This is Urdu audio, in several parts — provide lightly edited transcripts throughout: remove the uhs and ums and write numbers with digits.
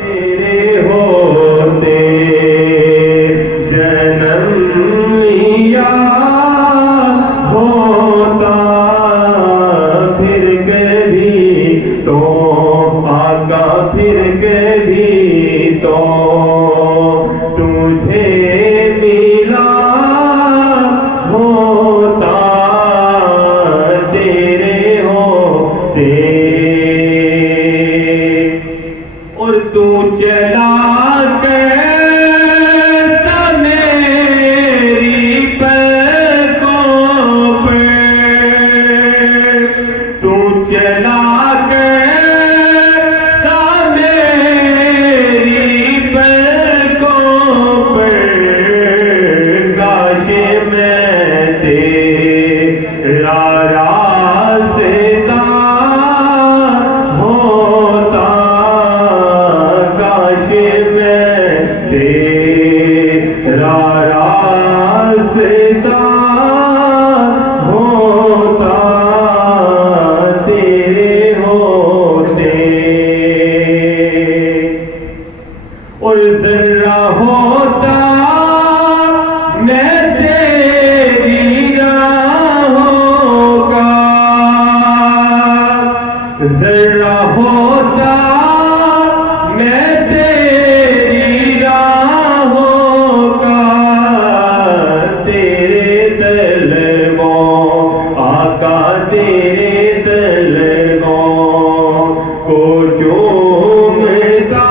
تیرے ہوتے جنم لیا ہوتا پھر کبھی تو آقا پھر کبھی تو تجھے ملا ہوتا تیرے ہوتے اور تو چلا کرتا میری پلکوں پہ تو چلا کرتا میری پلکوں پہ کاش میں تیرا راستہ ہوتا کاش میں تیرا راستہ ہوتا تیرے ہوتے اور ذرہ ہوتا میں تیری راہوں کا ذرہ ہوتا میں تیری راہوں کا تیرے طلبوں آقا تیرے طلبوں کو چومتا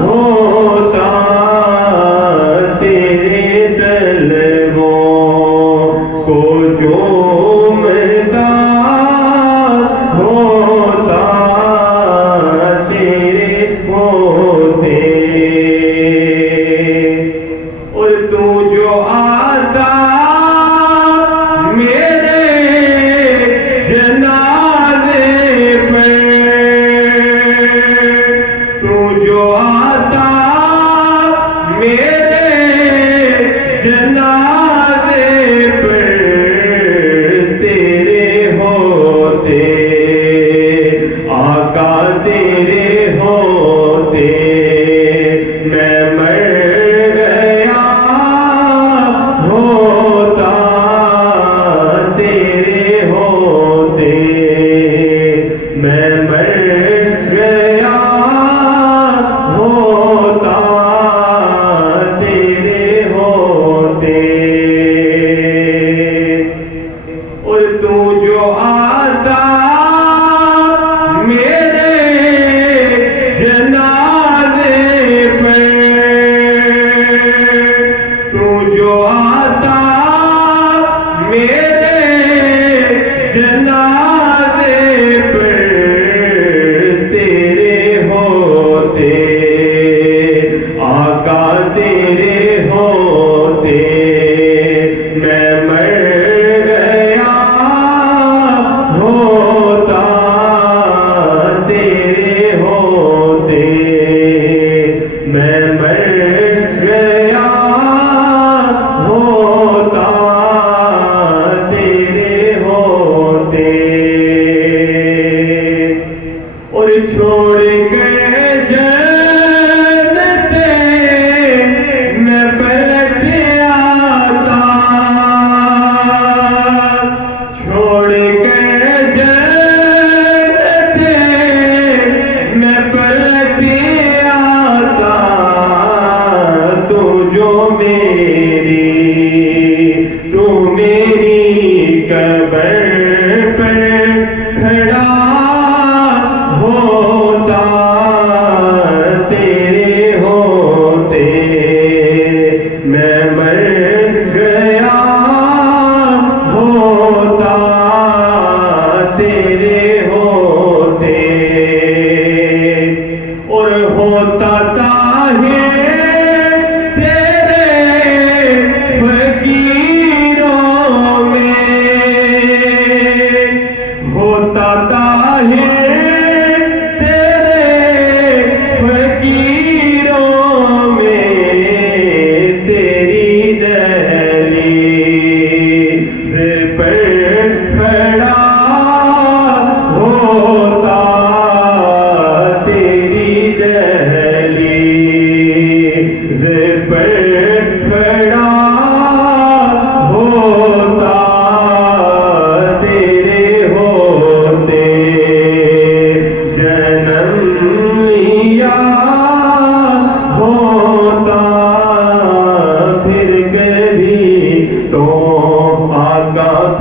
ہوتا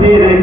پھر